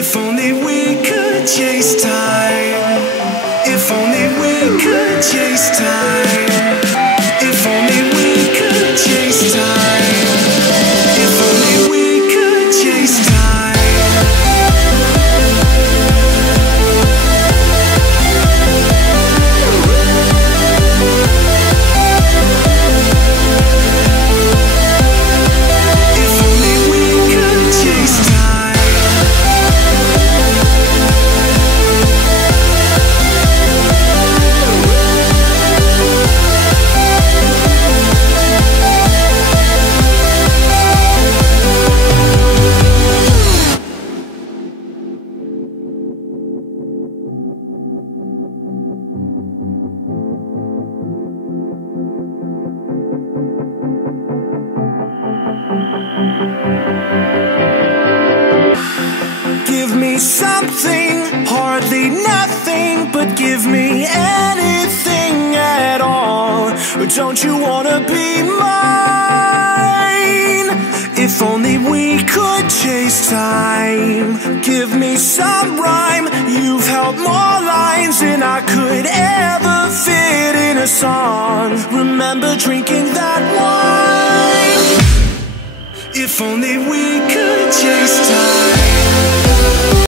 If only we could chase time. If only we could chase time. If only we could chase time. If only we could chase time. If only we could chase time. Give me something, hardly nothing, but give me anything at all. Don't you wanna be mine? If only we could chase time. Give me some rhyme, you've held more lines than I could ever fit in a song. Remember drinking that wine? If only we could chase time.